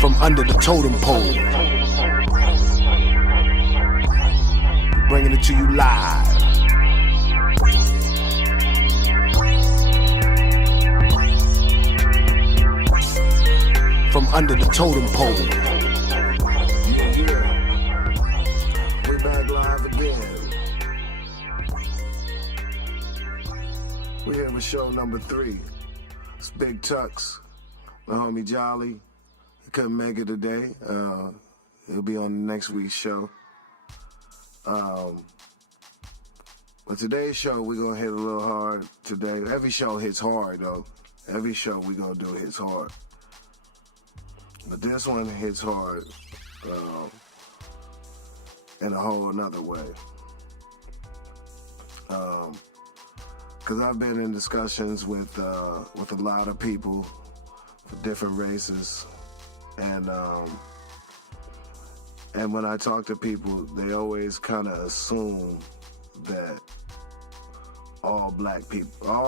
from under the totem pole. Bringing it to you live. From under the totem pole. Yeah. We're back live again. We're here with show number 3. It's Big Tux, my homie Jolly. He couldn't make it today. He'll be on next week's show. But today's show, we're going to hit a little hard today. Every show hits hard, though. Every show we're going to do hits hard. But this one hits hard in a whole nother way. Because I've been in discussions with a lot of people for different races. And when I talk to people, they always kind of assume that all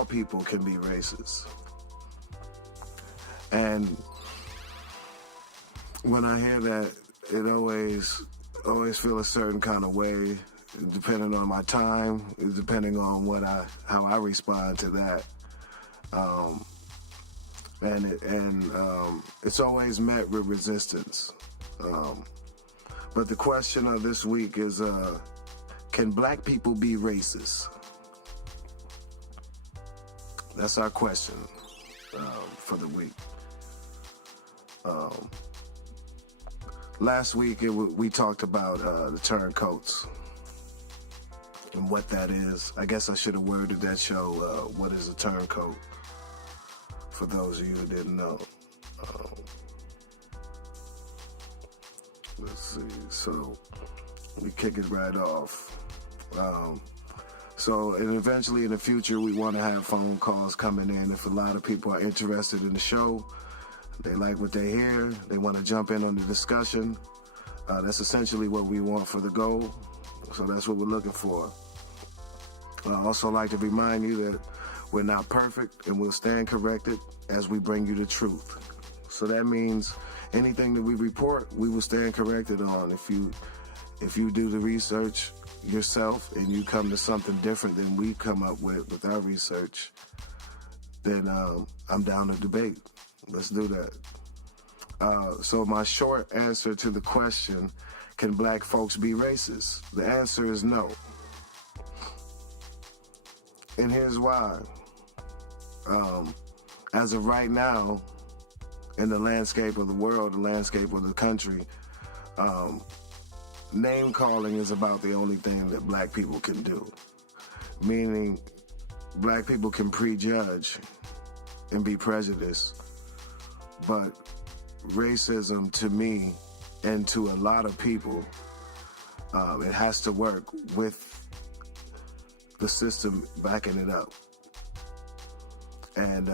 people can be racist. And when I hear that, it always feel a certain kind of way, depending on my time, depending on how I respond to that. It's always met with resistance. But the question of this week is, can black people be racist? That's our question for the week. Last week we talked about the turncoats and what that is. I guess I should have worded that show, what is a turncoat, for those of you who didn't know. Let's see, so we kick it right off. And eventually in the future we want to have phone calls coming in if a lot of people are interested in the show. They like what they hear. They want to jump in on the discussion. That's essentially what we want for the goal. So that's what we're looking for. I also like to remind you that we're not perfect and we'll stand corrected as we bring you the truth. So that means anything that we report, we will stand corrected on. If you do the research yourself and you come to something different than we come up with our research, then I'm down to debate. Let's do that. So my short answer to the question, can black folks be racist? The answer is no. And here's why. As of right now, in the landscape of the world, the landscape of the country, name calling is about the only thing that black people can do. Meaning, black people can prejudge and be prejudiced. But racism, to me and to a lot of people, it has to work with the system backing it up. And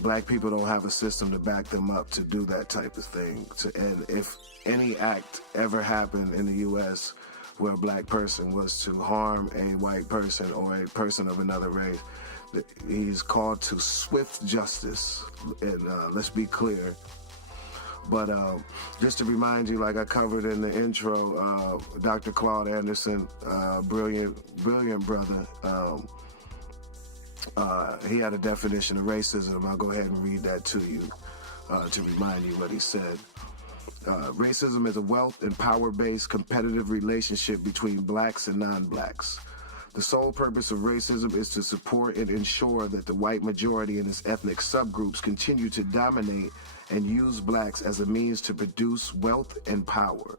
black people don't have a system to back them up to do that type of thing. And if any act ever happened in the U.S. where a black person was to harm a white person or a person of another race, he's called to swift justice, and let's be clear. But just to remind you, like I covered in the intro, Dr. Claude Anderson, brilliant brother, he had a definition of racism. I'll go ahead and read that to you to remind you what he said. Racism is a wealth and power-based competitive relationship between blacks and non-blacks. The sole purpose of racism is to support and ensure that the white majority and its ethnic subgroups continue to dominate and use blacks as a means to produce wealth and power.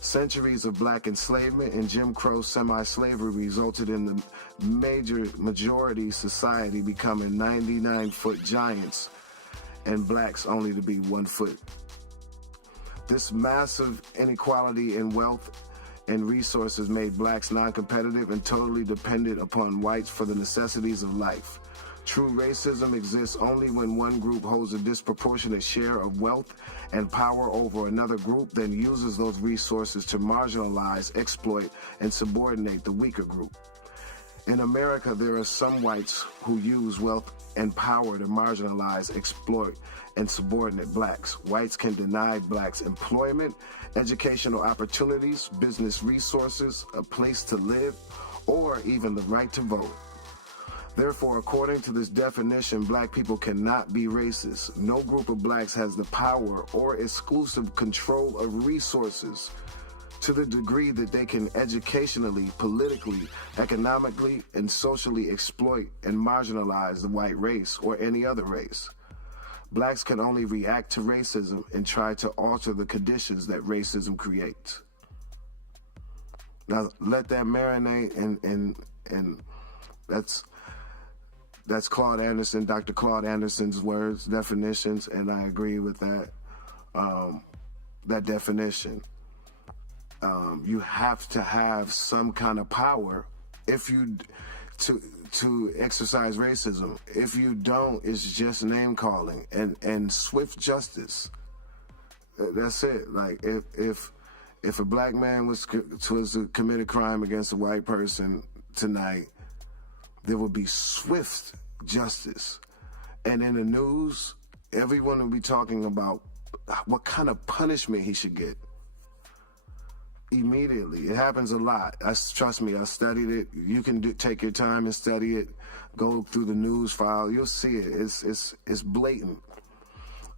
Centuries of black enslavement and Jim Crow semi-slavery resulted in the majority society becoming 99-foot giants and blacks only to be 1 foot. This massive inequality in wealth and resources made blacks non-competitive and totally dependent upon whites for the necessities of life. True racism exists only when one group holds a disproportionate share of wealth and power over another group, then uses those resources to marginalize, exploit, and subordinate the weaker group. In America, there are some whites who use wealth and power to marginalize, exploit, and subordinate blacks. Whites can deny blacks employment, educational opportunities, business resources, a place to live, or even the right to vote. Therefore, according to this definition, black people cannot be racist. No group of blacks has the power or exclusive control of resources to the degree that they can educationally, politically, economically, and socially exploit and marginalize the white race or any other race. Blacks can only react to racism and try to alter the conditions that racism creates. Now, let that marinate, and that's Claude Anderson, Dr. Claude Anderson's words, definitions, and I agree with that, that definition. You have to have some kind of power to exercise racism. If you don't, it's just name calling and swift justice. That's it. Like if a black man was to commit a crime against a white person tonight, there would be swift justice. And in the news, everyone will be talking about what kind of punishment he should get. Immediately. It happens a lot. Trust me, I studied it. You can take your time and study it. Go through the news file. You'll see it. It's blatant.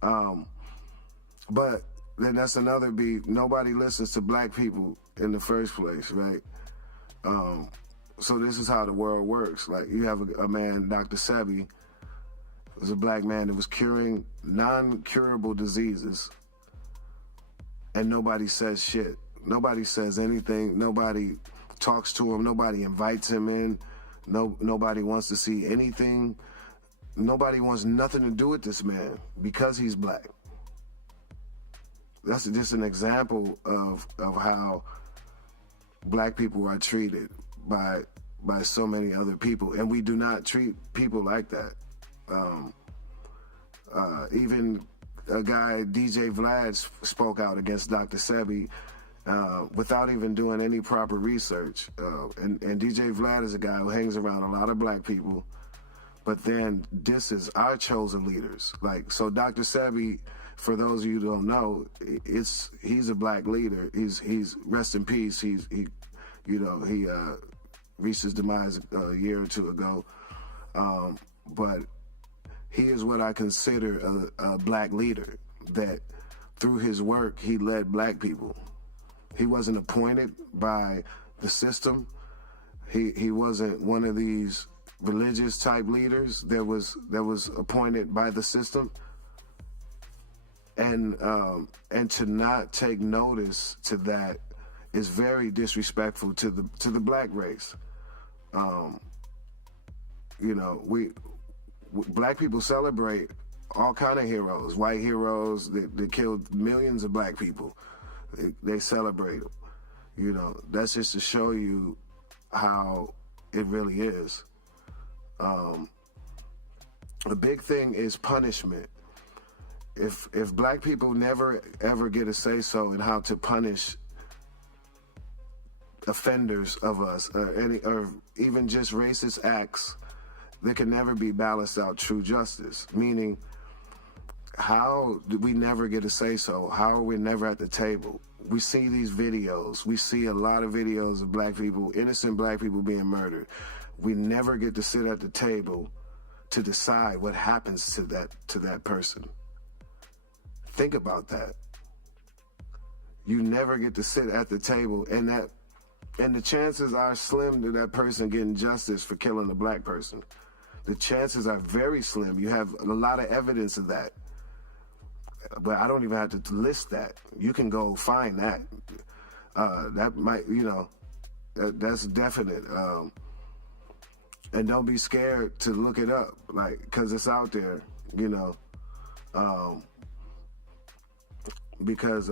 But then that's another beat. Nobody listens to black people in the first place, right? So this is how the world works. Like, you have a man, Dr. Sebi, was a black man that was curing non-curable diseases, and nobody says shit. Nobody says anything. Nobody talks to him. Nobody invites him in. Nobody wants to see anything. Nobody wants nothing to do with this man because he's black. That's just an example of how black people are treated by so many other people, and we do not treat people like that. Even a guy, DJ Vlad, spoke out against Dr. Sebi without even doing any proper research. And DJ Vlad is a guy who hangs around a lot of black people, but then disses our chosen leaders. Like, so Dr. Sebi, for those of you who don't know, he's a black leader. He's rest in peace. He reached his demise a year or two ago. But he is what I consider a black leader, that through his work, he led black people. He wasn't appointed by the system. He wasn't one of these religious type leaders that was appointed by the system. And to not take notice to that is very disrespectful to the black race. Black people celebrate all kind of heroes, white heroes that killed millions of black people. They celebrate them. That's just to show you how it really is. The big thing is punishment. If black people never ever get a say so in how to punish offenders of us, or even just racist acts, there can never be balanced out true justice. Meaning, how do we never get a say so? How are we never at the table? We see these videos. We see a lot of videos of black people, innocent black people being murdered. We never get to sit at the table to decide what happens to that person. Think about that. You never get to sit at the table, and the chances are slim to that person getting justice for killing a black person. The chances are very slim. You have a lot of evidence of that. But I don't even have to list that. You can go find that. That might, that's definite. And don't be scared to look it up, because it's out there, because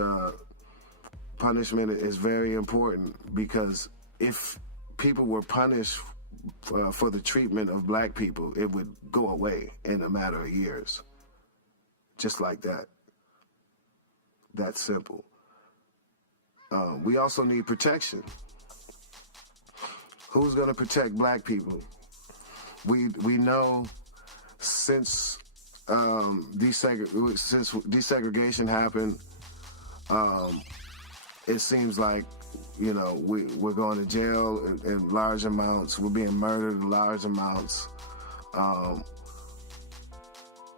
punishment is very important, because if people were punished for the treatment of black people, it would go away in a matter of years. Just like that. That's simple. We also need protection. Who's going to protect black people? We know since desegregation happened, it seems like, you know, we're going to jail in large amounts. We're being murdered in large amounts.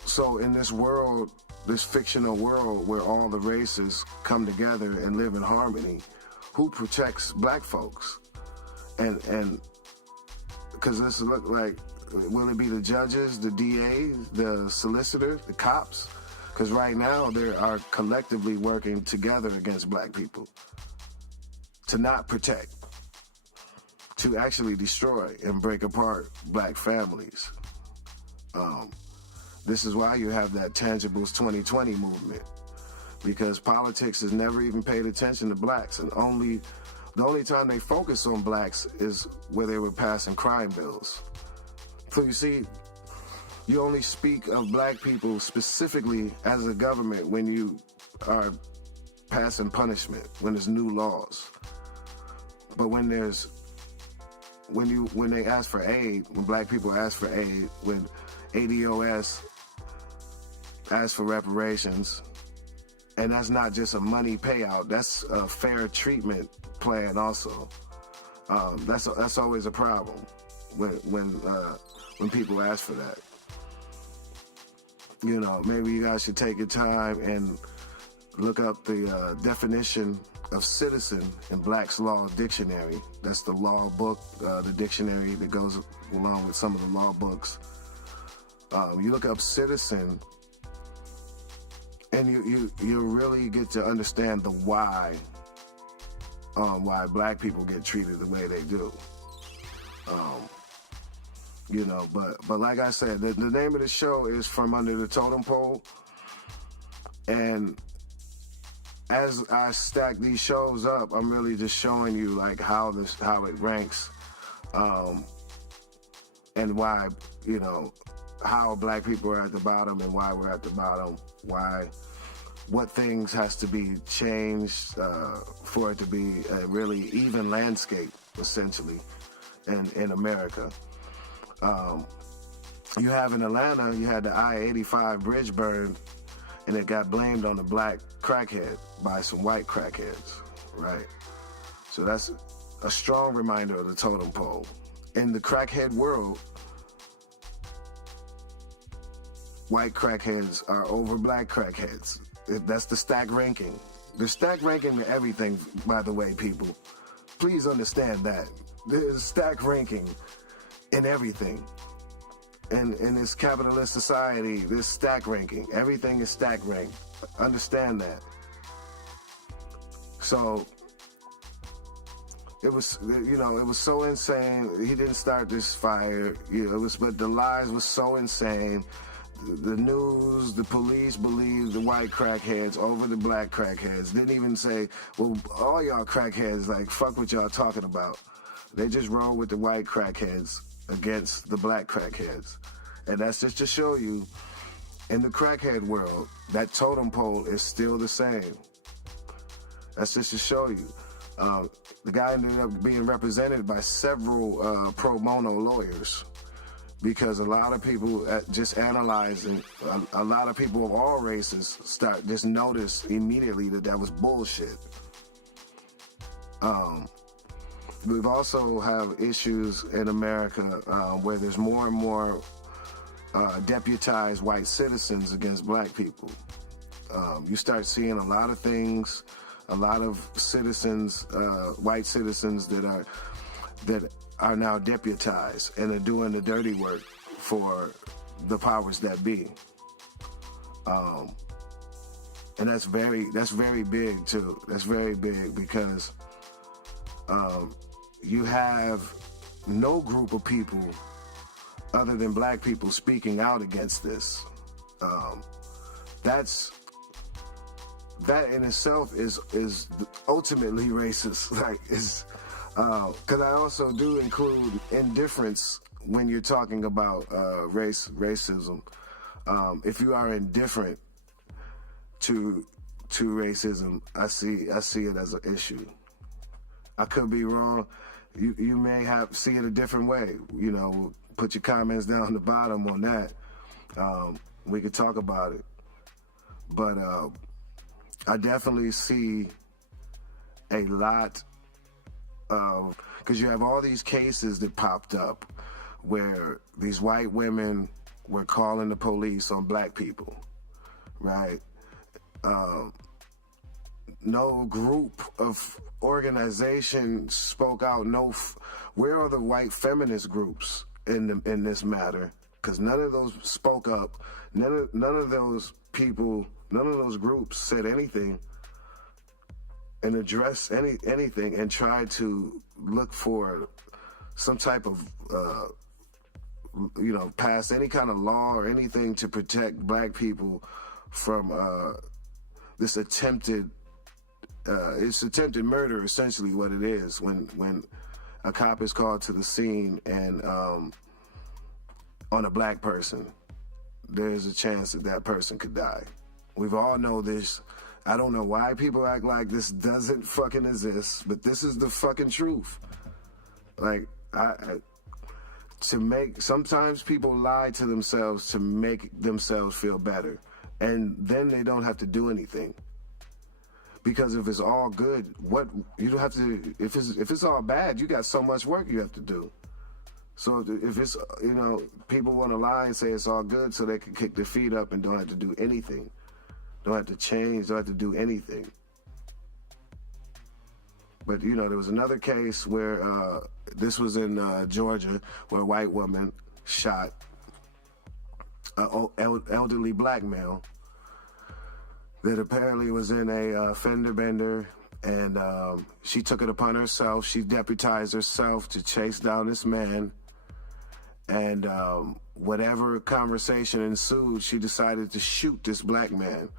So in this world, this fictional world where all the races come together and live in harmony, who protects black folks? And because this look like, will it be the judges, the DAs, the solicitors, the cops? Because right now they are collectively working together against black people to not protect, to actually destroy and break apart black families. This is why you have that Tangibles 2020 movement, because politics has never even paid attention to blacks, and the only time they focus on blacks is where they were passing crime bills. So you see, you only speak of black people specifically as a government when you are passing punishment, when there's new laws. But when they ask for aid, when black people ask for aid, when ADOS asks for reparations, and that's not just a money payout, that's a fair treatment plan also. That's always a problem when people ask for that. You know, maybe you guys should take your time and look up the definition of citizen in Black's Law Dictionary. That's the law book, the dictionary that goes along with some of the law books. You look up citizen, and you really get to understand the why black people get treated the way they do. You know, but like I said, the name of the show is From Under the Totem Pole, and as I stack these shows up, I'm really just showing you like how it ranks, and why, you know, how black people are at the bottom and why we're at the bottom, what things has to be changed for it to be a really even landscape, essentially, in America. You have in Atlanta, you had the I-85 bridge burned, and it got blamed on the black crackhead by some white crackheads, right? So that's a strong reminder of the totem pole. In the crackhead world, white crackheads are over black crackheads. That's the stack ranking. There's stack ranking to everything, by the way, people. Please understand that. There's stack ranking in everything. And in this capitalist society, there's stack ranking. Everything is stack ranked. Understand that. So, it was, you know, it was so insane. He didn't start this fire. You know, but the lies were so insane. The news, the police believed the white crackheads over the black crackheads. Didn't even say, well, all y'all crackheads, like, fuck what y'all talking about. They just roll with the white crackheads against the black crackheads. And that's just to show you, in the crackhead world, that totem pole is still the same. That's just to show you. The guy ended up being represented by several pro bono lawyers, because a lot of people just analyzing, a lot of people of all races just notice immediately that was bullshit. We've also have issues in America where there's more and more deputized white citizens against black people. You start seeing a lot of things, a lot of citizens, white citizens that are now deputized and are doing the dirty work for the powers that be. And that's very big too. That's very big because you have no group of people other than black people speaking out against this. That in itself is ultimately racist. Like, it's because I also do include indifference when you're talking about racism. If you are indifferent to racism, I see it as an issue. I could be wrong. you may see it a different way. Put your comments down on the bottom on that. We could talk about it. But I definitely see a lot of, because you have all these cases that popped up where these white women were calling the police on black people, right? No group of organization spoke out. Where are the white feminist groups in this matter? Because none of those spoke up. None of those people, none of those groups said anything and addressed anything and tried to look for some type of, pass any kind of law or anything to protect black people from this attempted murder, essentially what it is, when a cop is called to the scene and on a black person, there's a chance that person could die. We've all know this. I don't know why people act like this doesn't fucking exist, but this is the fucking truth. Like, sometimes people lie to themselves to make themselves feel better, and then they don't have to do anything. Because if it's all good, you don't have to. If it's all bad, you got so much work you have to do. So if it's, people want to lie and say it's all good so they can kick their feet up and don't have to do anything, don't have to change, don't have to do anything. But there was another case where this was in Georgia, where a white woman shot an elderly black male that apparently was in a fender bender, and she took it upon herself. She deputized herself to chase down this man, and whatever conversation ensued, she decided to shoot this black man.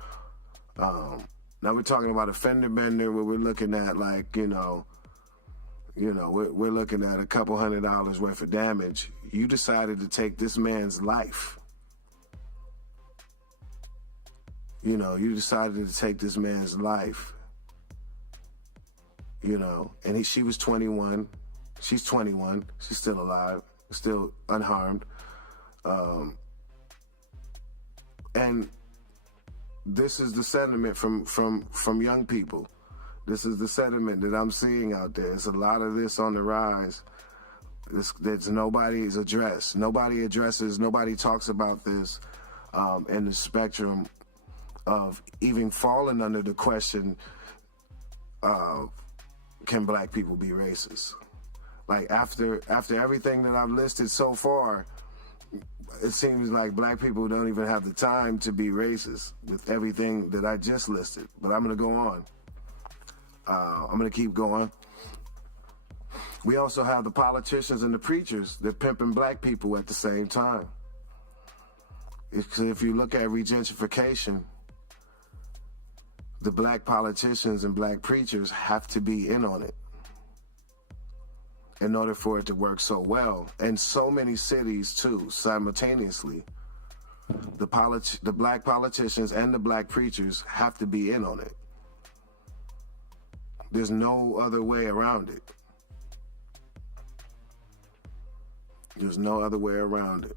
Now we're talking about a fender bender where we're looking at we're looking at a couple $100 worth of damage. You decided to take this man's life. You decided to take this man's life, and she was 21. She's 21. She's still alive, still unharmed. And this is the sentiment from young people. This is the sentiment that I'm seeing out there. It's a lot of this on the rise. That's nobody's addressed. Nobody addresses, nobody talks about this in the spectrum of even falling under the question of, can black people be racist? Like, after everything that I've listed so far, it seems like black people don't even have the time to be racist with everything that I just listed. But I'm going to go on. I'm going to keep going. We also have the politicians and the preachers that pimping black people at the same time. If you look at regentification, the black politicians and black preachers have to be in on it in order for it to work so well. And so many cities, too, simultaneously. The black politicians and the black preachers have to be in on it. There's no other way around it. There's no other way around it.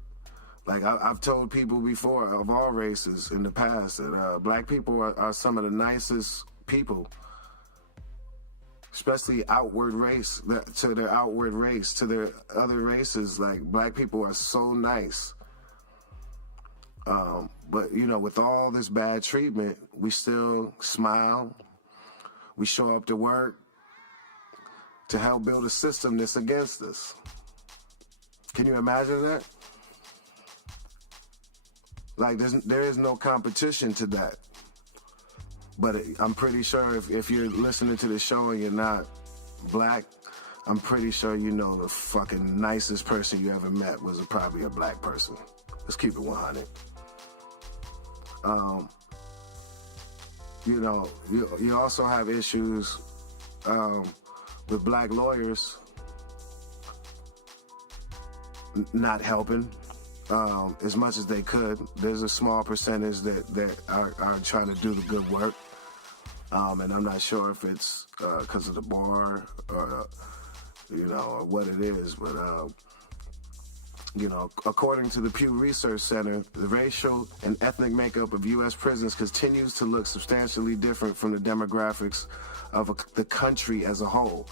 Like, I've told people before, of all races in the past, that black people are some of the nicest people, especially outward race, to their outward race, to their other races. Like, black people are so nice. But, with all this bad treatment, we still smile. We show up to work to help build a system that's against us. Can you imagine that? Like, there is no competition to that. But I'm pretty sure if you're listening to the show and you're not black, I'm pretty sure the fucking nicest person you ever met was probably a black person. Let's keep it 100. You also have issues with black lawyers not helping as much as they could. There's a small percentage that are trying to do the good work. And I'm not sure if it's because of the bar or or what it is. But, according to the Pew Research Center, the racial and ethnic makeup of U.S. prisons continues to look substantially different from the demographics of the country as a whole.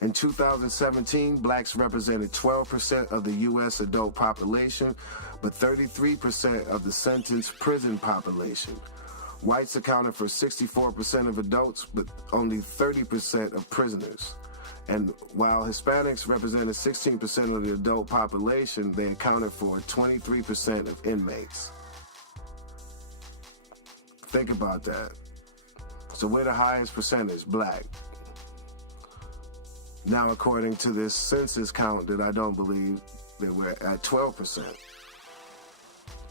In 2017, blacks represented 12% of the U.S. adult population, but 33% of the sentenced prison population. Whites accounted for 64% of adults, but only 30% of prisoners. And while Hispanics represented 16% of the adult population, they accounted for 23% of inmates. Think about that. So we're the highest percentage, black. Now, according to this census count that I don't believe, that we're at 12%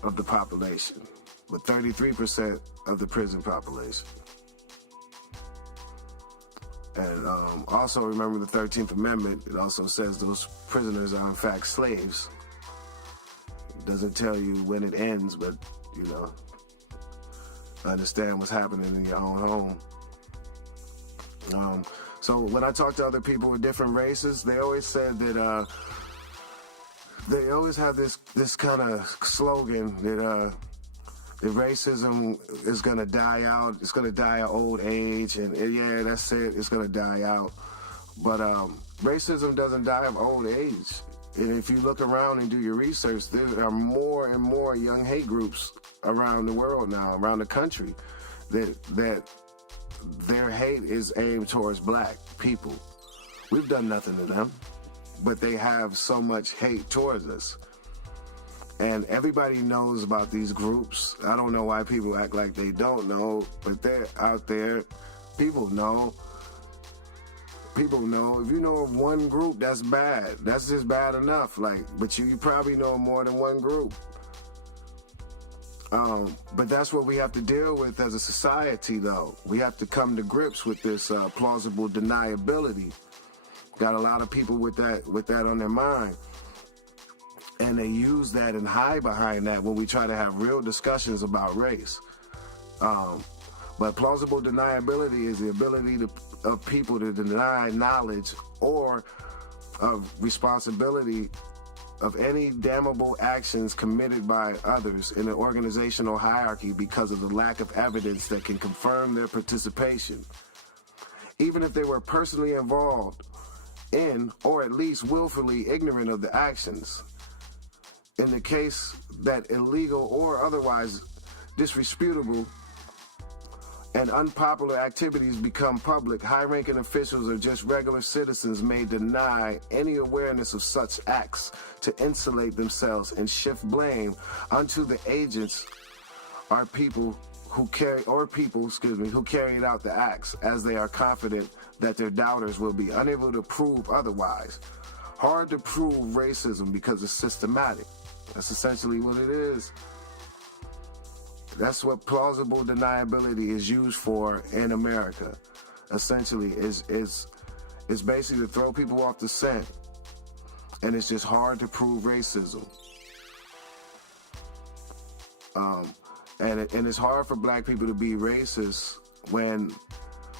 of the population, but 33% of the prison population. And also remember the 13th Amendment. It also says those prisoners are in fact slaves. It doesn't tell you when it ends, but, understand what's happening in your own home. So when I talk to other people with different races, they always said that they always have this kind of slogan that racism is going to die out. It's going to die of old age. And yeah, that's it. It's going to die out. But racism doesn't die of old age. And if you look around and do your research, there are more and more young hate groups around the world now, around the country, that their hate is aimed towards black people. We've done nothing to them, but they have so much hate towards us. And everybody knows about these groups. I don't know why people act like they don't know, but they're out there. People know. People know. If you know of one group, that's bad. That's just bad enough. But you probably know more than one group. But that's what we have to deal with as a society, though. We have to come to grips with this plausible deniability. Got a lot of people with that on their mind. And they use that and hide behind that when we try to have real discussions about race. But plausible deniability is the ability of people to deny knowledge or of responsibility of any damnable actions committed by others in an organizational hierarchy because of the lack of evidence that can confirm their participation. Even if they were personally involved in, or at least willfully ignorant of the actions. In the case that illegal or otherwise disreputable and unpopular activities become public, high-ranking officials or just regular citizens may deny any awareness of such acts to insulate themselves and shift blame onto the agents or people who carried out the acts, as they are confident that their doubters will be unable to prove otherwise. Hard to prove racism because it's systematic. That's essentially what it is. That's what plausible deniability is used for in America. Essentially, it's basically to throw people off the scent, and it's just hard to prove racism. And it's hard for black people to be racist when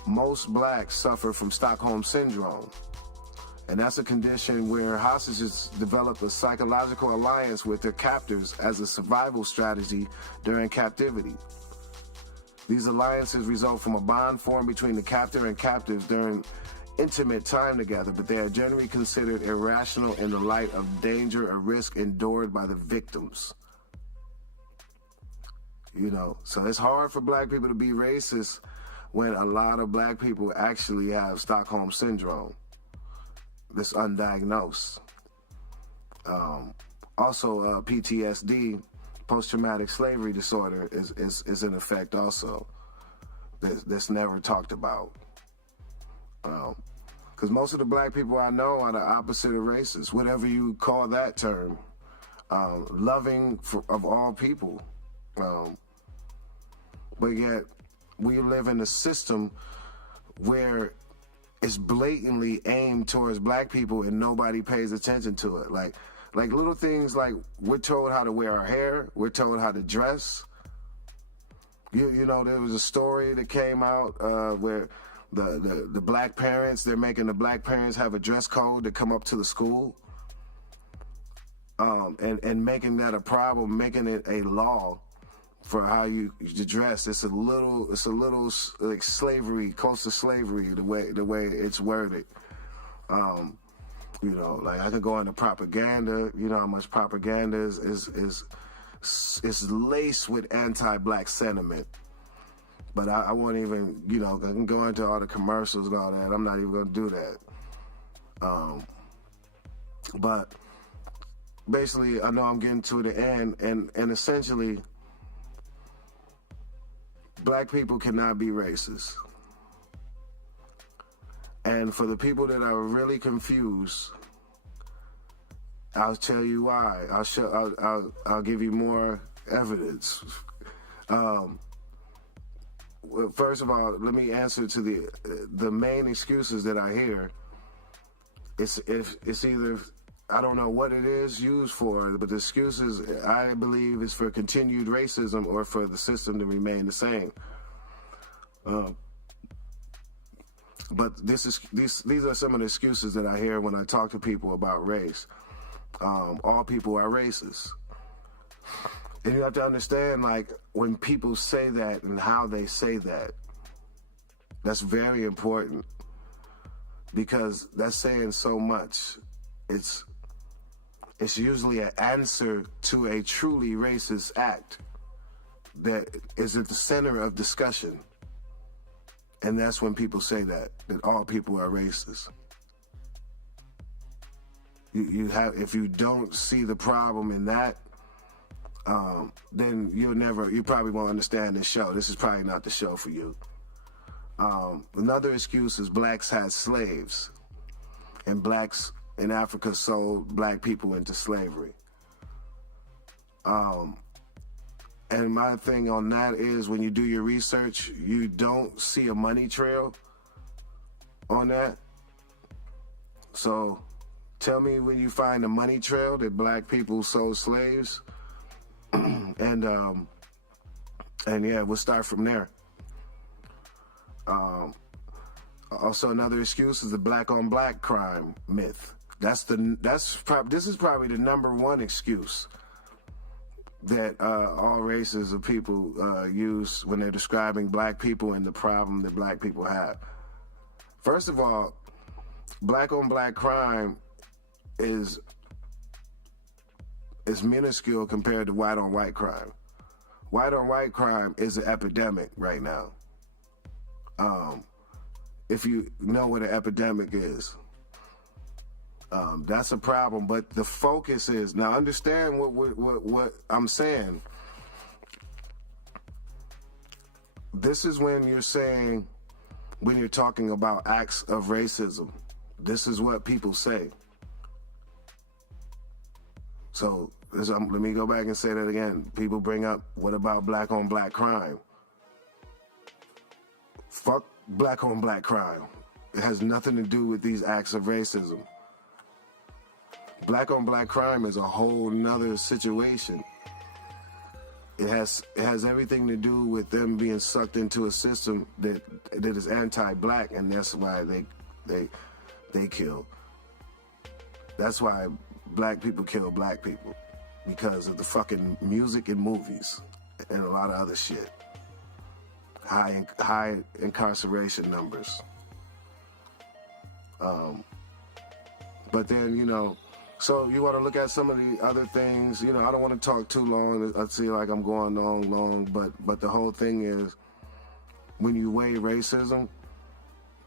most blacks suffer from Stockholm Syndrome. And that's a condition where hostages develop a psychological alliance with their captors as a survival strategy during captivity. These alliances result from a bond formed between the captor and captives during intimate time together, but they are generally considered irrational in the light of danger or risk endured by the victims. So it's hard for black people to be racist when a lot of black people actually have Stockholm Syndrome. That's undiagnosed. Also, PTSD, post-traumatic slavery disorder, is in effect also. That's never talked about. Because most of the black people I know are the opposite of racist, whatever you call that term. Loving of all people. But yet, we live in a system where it's blatantly aimed towards black people and nobody pays attention to it. Like little things like we're told how to wear our hair, we're told how to dress. There was a story that came out where The black parents, they're making the black parents have a dress code to come up to the school. And making that a problem, making it a law for how you dress. It's a little like slavery, close to slavery, the way it's worded. Like I could go into propaganda. You know how much propaganda is laced with anti-black sentiment. But I won't even, I can go into all the commercials and all that. I'm not even going to do that. But basically, I know I'm getting to the end, and essentially, black people cannot be racist. And for the people that are really confused, I'll tell you why. I'll give you more evidence. First of all, let me answer to the main excuses that I hear. It's either, I don't know what it is used for, but the excuses, I believe, is for continued racism or for the system to remain the same. But these are some of the excuses that I hear when I talk to people about race. All people are racist. And you have to understand, like, when people say that and how they say that, that's very important, because that's saying so much. It's usually an answer to a truly racist act that is at the center of discussion. And that's when people say that all people are racist. If you don't see the problem in that, then you probably won't understand this show. This is probably not the show for you. Another excuse is blacks had slaves, and blacks in Africa sold black people into slavery. And my thing on that is, when you do your research, you don't see a money trail on that. So tell me when you find a money trail that black people sold slaves. And yeah, we'll start from there. Also, another excuse is the black on black crime myth. This is probably the number one excuse that all races of people use when they're describing black people and the problem that black people have. First of all, black on black crime is minuscule compared to white on white crime. White on white crime is an epidemic right now. If you know what an epidemic is, that's a problem. But the focus is, now understand what I'm saying. This is when you're talking about acts of racism. This is what people say. So let me go back and say that again. People bring up, what about black on black crime? Fuck black on black crime. It has nothing to do with these acts of racism. Black on black crime is a whole nother situation. It has everything to do with them being sucked into a system that is anti-black, and that's why they kill. That's why black people kill black people, because of the fucking music and movies and a lot of other shit. High incarceration numbers. But then, so you want to look at some of the other things. I don't want to talk too long. I feel like I'm going long, but the whole thing is, when you weigh racism,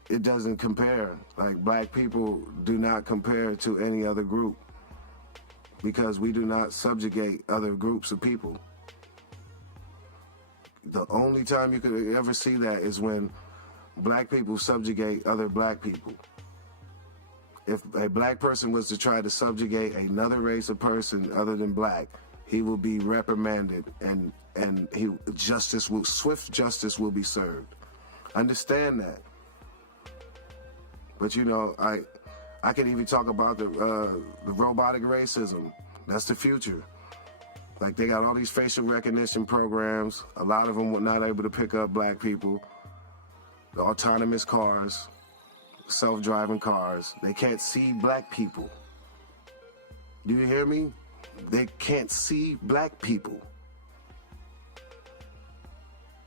it doesn't compare. Like, black people do not compare to any other group, because we do not subjugate other groups of people. The only time you could ever see that is when black people subjugate other black people. If a black person was to try to subjugate another race of person other than black, he will be reprimanded, and swift justice will be served. Understand that. But I can even talk about the robotic racism. That's the future. Like, they got all these facial recognition programs. A lot of them were not able to pick up black people. the autonomous cars, self-driving cars, they can't see black people. Do you hear me? They can't see black people.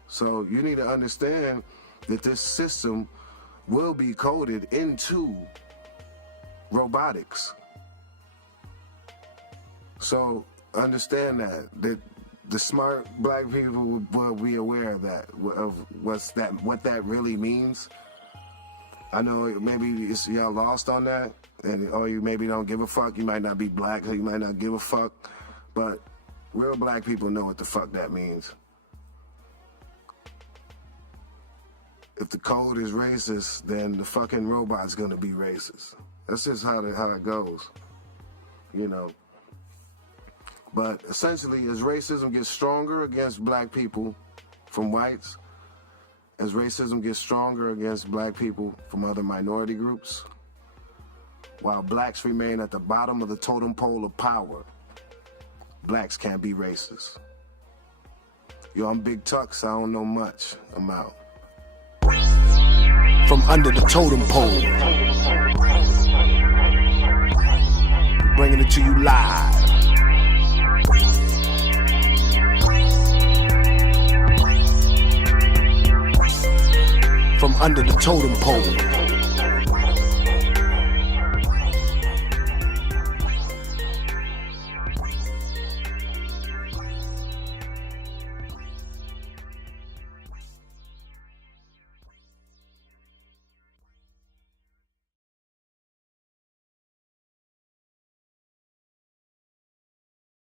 So you need to understand that this system will be coded into robotics. So understand that the smart black people will be aware of that, of what that really means. I know maybe y'all lost on that, or you maybe don't give a fuck. You might not be black, or you might not give a fuck, but real black people know what the fuck that means. If the code is racist, then the fucking robot's gonna be racist. That's just how it goes, you know. But essentially, as racism gets stronger against black people from whites, as racism gets stronger against black people from other minority groups, while blacks remain at the bottom of the totem pole of power, blacks can't be racist. Yo, I'm Big Tux, I don't know much. I'm out. From under the totem pole, bringing it to you live. From under the totem pole.